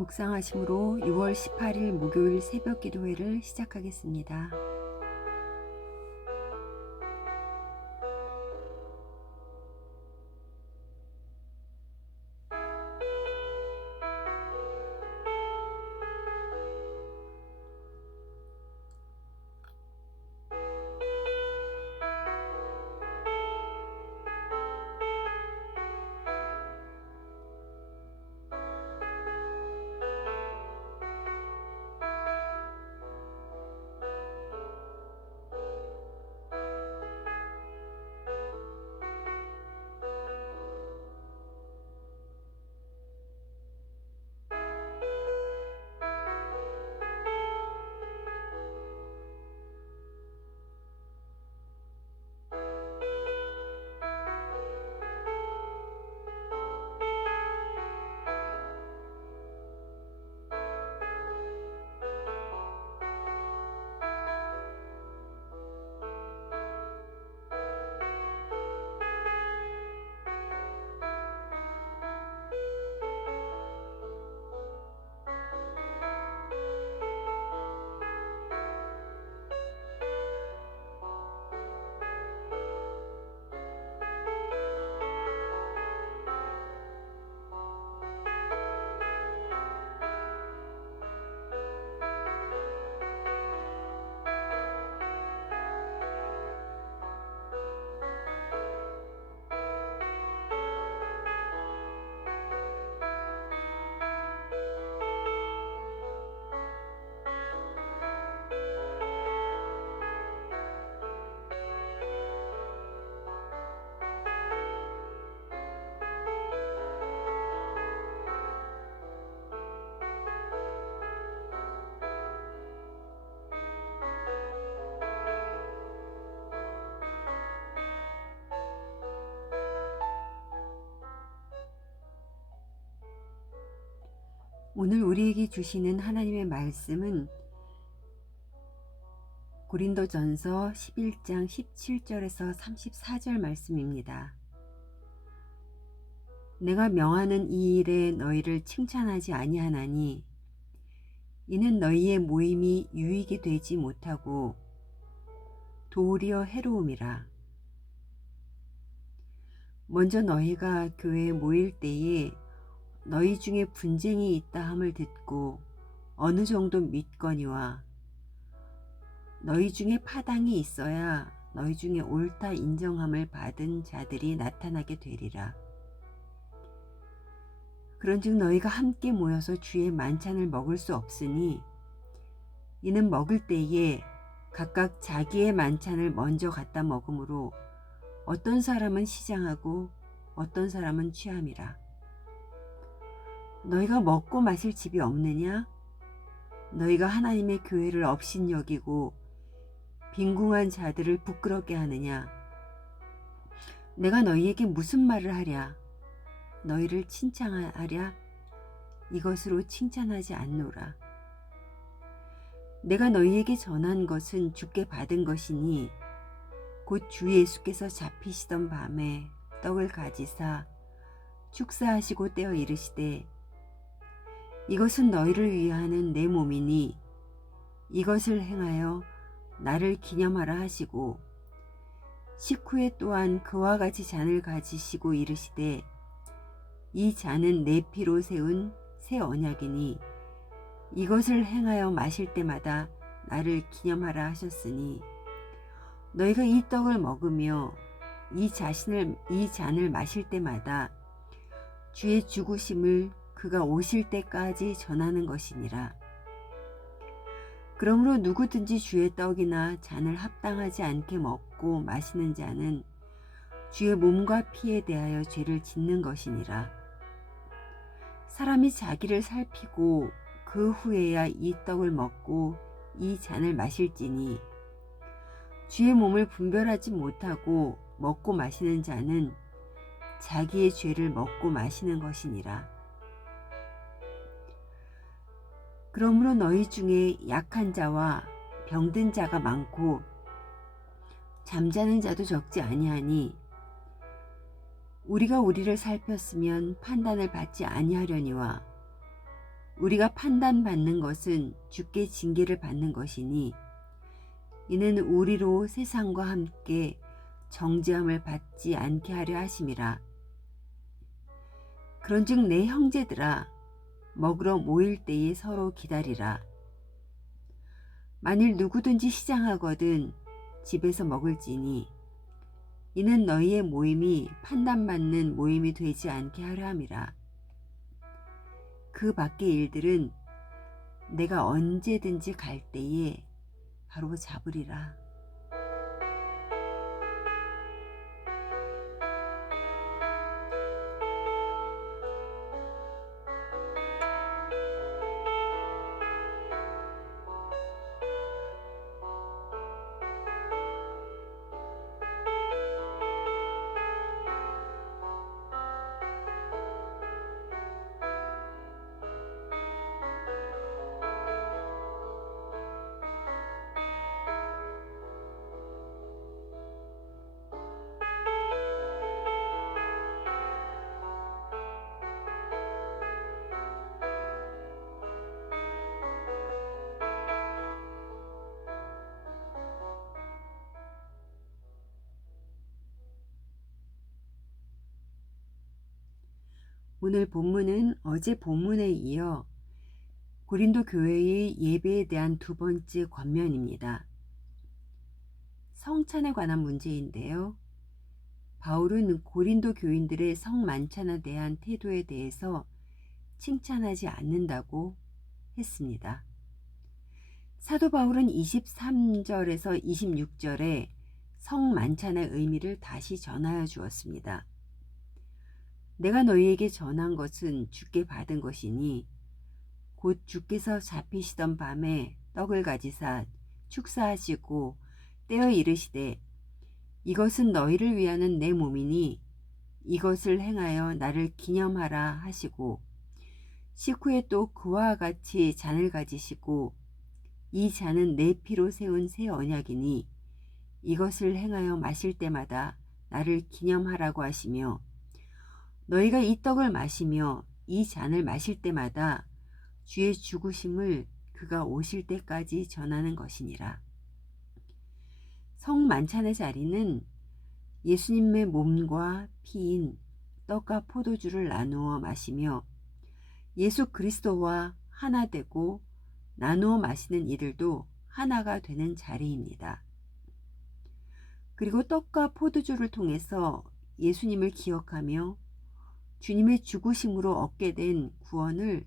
묵상하심으로 6월 18일 목요일 새벽 기도회를 시작하겠습니다. 오늘 우리에게 주시는 하나님의 말씀은 고린도전서 11장 17절에서 34절 말씀입니다. 내가 명하는 이 일에 너희를 칭찬하지 아니하나니 이는 너희의 모임이 유익이 되지 못하고 도리어 해로움이라. 먼저 너희가 교회에 모일 때에 너희 중에 분쟁이 있다 함을 듣고 어느 정도 믿거니와 너희 중에 파당이 있어야 너희 중에 옳다 인정함을 받은 자들이 나타나게 되리라. 그런즉 너희가 함께 모여서 주의 만찬을 먹을 수 없으니 이는 먹을 때에 각각 자기의 만찬을 먼저 갖다 먹으므로 어떤 사람은 시장하고 어떤 사람은 취함이라. 너희가 먹고 마실 집이 없느냐? 너희가 하나님의 교회를 업신여기고 빈궁한 자들을 부끄럽게 하느냐? 내가 너희에게 무슨 말을 하랴? 너희를 칭찬하랴? 이것으로 칭찬하지 않노라. 내가 너희에게 전한 것은 주께 받은 것이니 곧 주 예수께서 잡히시던 밤에 떡을 가지사 축사하시고 떼어 이르시되 이것은 너희를 위하는 내 몸이니 이것을 행하여 나를 기념하라 하시고 식후에 또한 그와 같이 잔을 가지시고 이르시되 이 잔은 내 피로 세운 새 언약이니 이것을 행하여 마실 때마다 나를 기념하라 하셨으니 너희가 이 떡을 먹으며 이 잔을 마실 때마다 주의 죽으심을 그가 오실 때까지 전하는 것이니라. 그러므로 누구든지 주의 떡이나 잔을 합당하지 않게 먹고 마시는 자는 주의 몸과 피에 대하여 죄를 짓는 것이니라. 사람이 자기를 살피고 그 후에야 이 떡을 먹고 이 잔을 마실지니 주의 몸을 분별하지 못하고 먹고 마시는 자는 자기의 죄를 먹고 마시는 것이니라. 그러므로 너희 중에 약한 자와 병든 자가 많고 잠자는 자도 적지 아니하니 우리가 우리를 살폈으면 판단을 받지 아니하려니와 우리가 판단받는 것은 주께 징계를 받는 것이니 이는 우리로 세상과 함께 정죄함을 받지 않게 하려 하심이라. 그런즉 내 형제들아 먹으러 모일 때에 서로 기다리라. 만일 누구든지 시장하거든 집에서 먹을지니 이는 너희의 모임이 판단받는 모임이 되지 않게 하려 함이라. 그 밖의 일들은 내가 언제든지 갈 때에 바로 잡으리라. 오늘 본문은 어제 본문에 이어 고린도 교회의 예배에 대한 두 번째 권면입니다. 성찬에 관한 문제인데요. 바울은 고린도 교인들의 성만찬에 대한 태도에 대해서 칭찬하지 않는다고 했습니다. 사도 바울은 23절에서 26절에 성만찬의 의미를 다시 전하여 주었습니다. 내가 너희에게 전한 것은 주께 받은 것이니 곧 주께서 잡히시던 밤에 떡을 가지사 축사하시고 떼어 이르시되 이것은 너희를 위하는 내 몸이니 이것을 행하여 나를 기념하라 하시고 식후에 또 그와 같이 잔을 가지시고 이 잔은 내 피로 세운 새 언약이니 이것을 행하여 마실 때마다 나를 기념하라고 하시며 너희가 이 떡을 마시며 이 잔을 마실 때마다 주의 죽으심을 그가 오실 때까지 전하는 것이니라. 성만찬의 자리는 예수님의 몸과 피인 떡과 포도주를 나누어 마시며 예수 그리스도와 하나 되고 나누어 마시는 이들도 하나가 되는 자리입니다. 그리고 떡과 포도주를 통해서 예수님을 기억하며 주님의 죽으심으로 얻게 된 구원을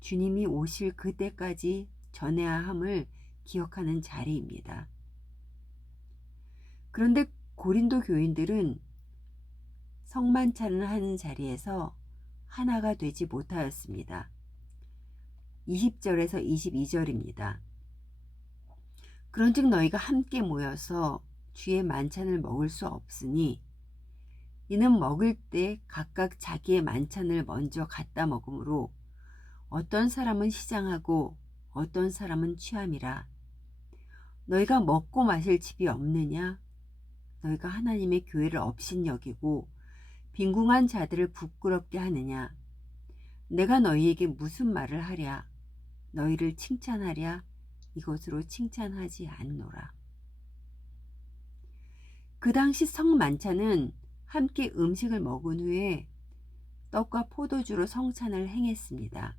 주님이 오실 그때까지 전해야 함을 기억하는 자리입니다. 그런데 고린도 교인들은 성만찬을 하는 자리에서 하나가 되지 못하였습니다. 20절에서 22절입니다. 그런즉 너희가 함께 모여서 주의 만찬을 먹을 수 없으니 이는 먹을 때 각각 자기의 만찬을 먼저 갖다 먹으므로 어떤 사람은 시장하고 어떤 사람은 취함이라. 너희가 먹고 마실 집이 없느냐? 너희가 하나님의 교회를 업신여기고 빈궁한 자들을 부끄럽게 하느냐? 내가 너희에게 무슨 말을 하랴? 너희를 칭찬하랴? 이것으로 칭찬하지 않노라. 그 당시 성만찬은 함께 음식을 먹은 후에 떡과 포도주로 성찬을 행했습니다.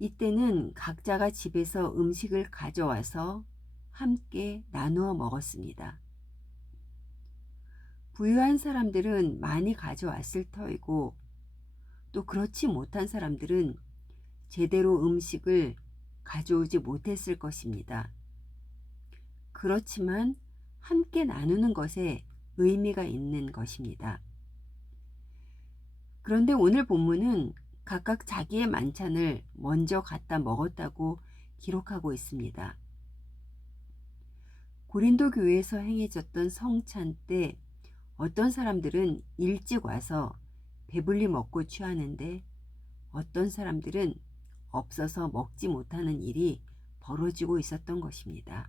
이때는 각자가 집에서 음식을 가져와서 함께 나누어 먹었습니다. 부유한 사람들은 많이 가져왔을 터이고 또 그렇지 못한 사람들은 제대로 음식을 가져오지 못했을 것입니다. 그렇지만 함께 나누는 것에 의미가 있는 것입니다. 그런데 오늘 본문은 각각 자기의 만찬을 먼저 갖다 먹었다고 기록하고 있습니다. 고린도 교회에서 행해졌던 성찬 때 어떤 사람들은 일찍 와서 배불리 먹고 취하는데 어떤 사람들은 없어서 먹지 못하는 일이 벌어지고 있었던 것입니다.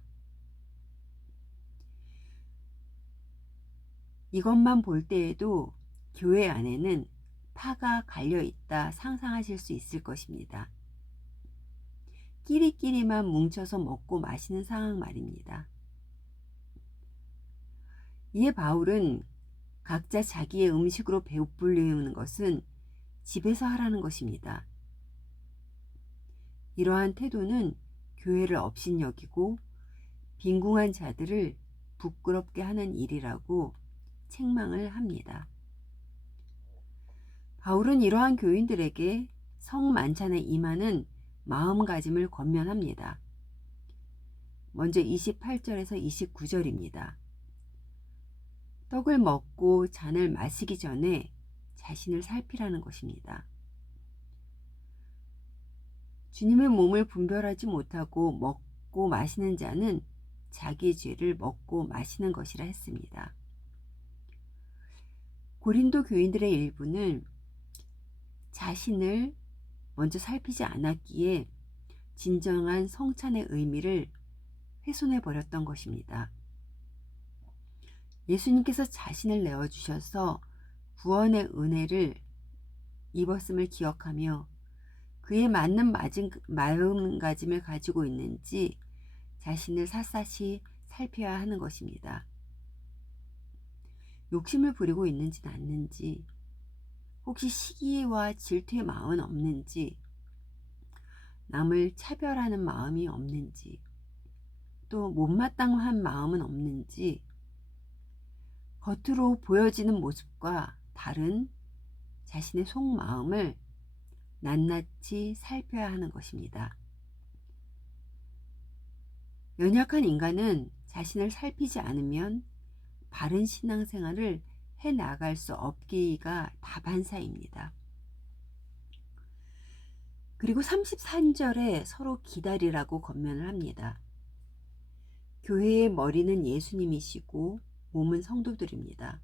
이것만 볼 때에도 교회 안에는 파가 갈려 있다 상상하실 수 있을 것입니다. 끼리끼리만 뭉쳐서 먹고 마시는 상황 말입니다. 이에 바울은 각자 자기의 음식으로 배부르는 것은 집에서 하라는 것입니다. 이러한 태도는 교회를 업신여기고 빈궁한 자들을 부끄럽게 하는 일이라고 책망을 합니다. 바울은 이러한 교인들에게 성만찬에 임하는 마음가짐을 권면합니다. 먼저 28절에서 29절입니다. 떡을 먹고 잔을 마시기 전에 자신을 살피라는 것입니다. 주님의 몸을 분별하지 못하고 먹고 마시는 자는 자기의 죄를 먹고 마시는 것이라 했습니다. 고린도 교인들의 일부는 자신을 먼저 살피지 않았기에 진정한 성찬의 의미를 훼손해 버렸던 것입니다. 예수님께서 자신을 내어주셔서 구원의 은혜를 입었음을 기억하며 그에 맞는 마음가짐을 가지고 있는지 자신을 샅샅이 살펴야 하는 것입니다. 욕심을 부리고 있는지는 않는지, 혹시 시기와 질투의 마음은 없는지, 남을 차별하는 마음이 없는지, 또 못마땅한 마음은 없는지, 겉으로 보여지는 모습과 다른 자신의 속마음을 낱낱이 살펴야 하는 것입니다. 연약한 인간은 자신을 살피지 않으면 바른 신앙생활을 해나갈 수 없기가 다반사입니다. 그리고 33절에 서로 기다리라고 권면을 합니다. 교회의 머리는 예수님이시고 몸은 성도들입니다.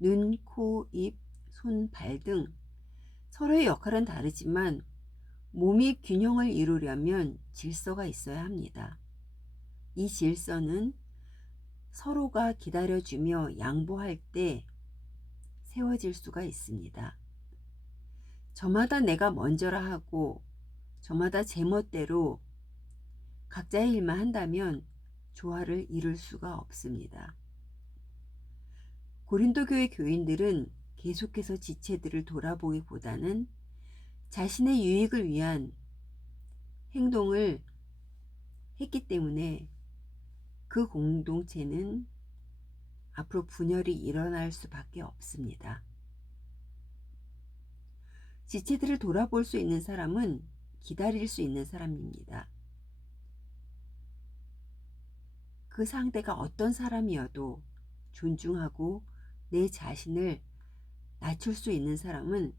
눈, 코, 입, 손, 발 등 서로의 역할은 다르지만 몸이 균형을 이루려면 질서가 있어야 합니다. 이 질서는 서로가 기다려주며 양보할 때 세워질 수가 있습니다. 저마다 내가 먼저라 하고 저마다 제멋대로 각자의 일만 한다면 조화를 이룰 수가 없습니다. 고린도 교회 교인들은 계속해서 지체들을 돌아보기보다는 자신의 유익을 위한 행동을 했기 때문에 그 공동체는 앞으로 분열이 일어날 수밖에 없습니다. 지체들을 돌아볼 수 있는 사람은 기다릴 수 있는 사람입니다. 그 상대가 어떤 사람이어도 존중하고 내 자신을 낮출 수 있는 사람은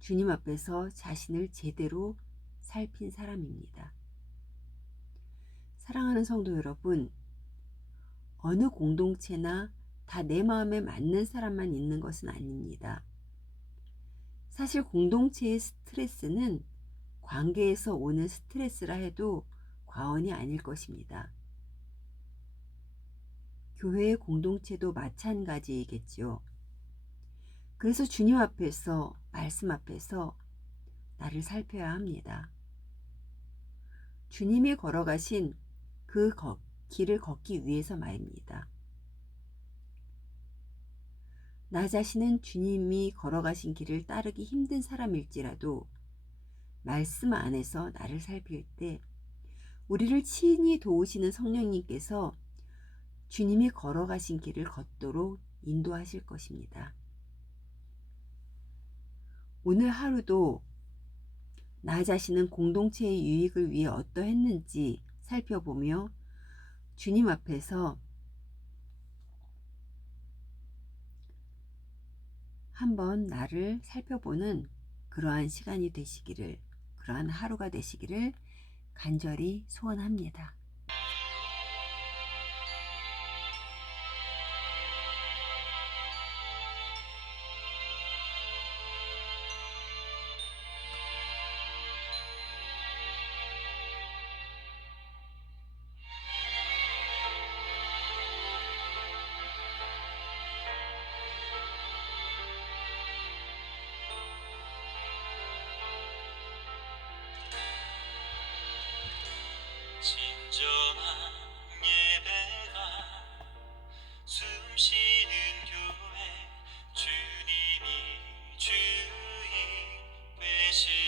주님 앞에서 자신을 제대로 살핀 사람입니다. 사랑하는 성도 여러분, 어느 공동체나 다 내 마음에 맞는 사람만 있는 것은 아닙니다. 사실 공동체의 스트레스는 관계에서 오는 스트레스라 해도 과언이 아닐 것입니다. 교회의 공동체도 마찬가지이겠죠. 그래서 주님 앞에서, 말씀 앞에서 나를 살펴야 합니다. 주님이 걸어가신 그 길을 걷기 위해서 말입니다. 나 자신은 주님이 걸어가신 길을 따르기 힘든 사람일지라도 말씀 안에서 나를 살필 때 우리를 친히 도우시는 성령님께서 주님이 걸어가신 길을 걷도록 인도하실 것입니다. 오늘 하루도 나 자신은 공동체의 유익을 위해 어떠했는지 살펴보며 주님 앞에서 한번 나를 살펴보는 그러한 시간이 되시기를, 그러한 하루가 되시기를 간절히 소원합니다. 계시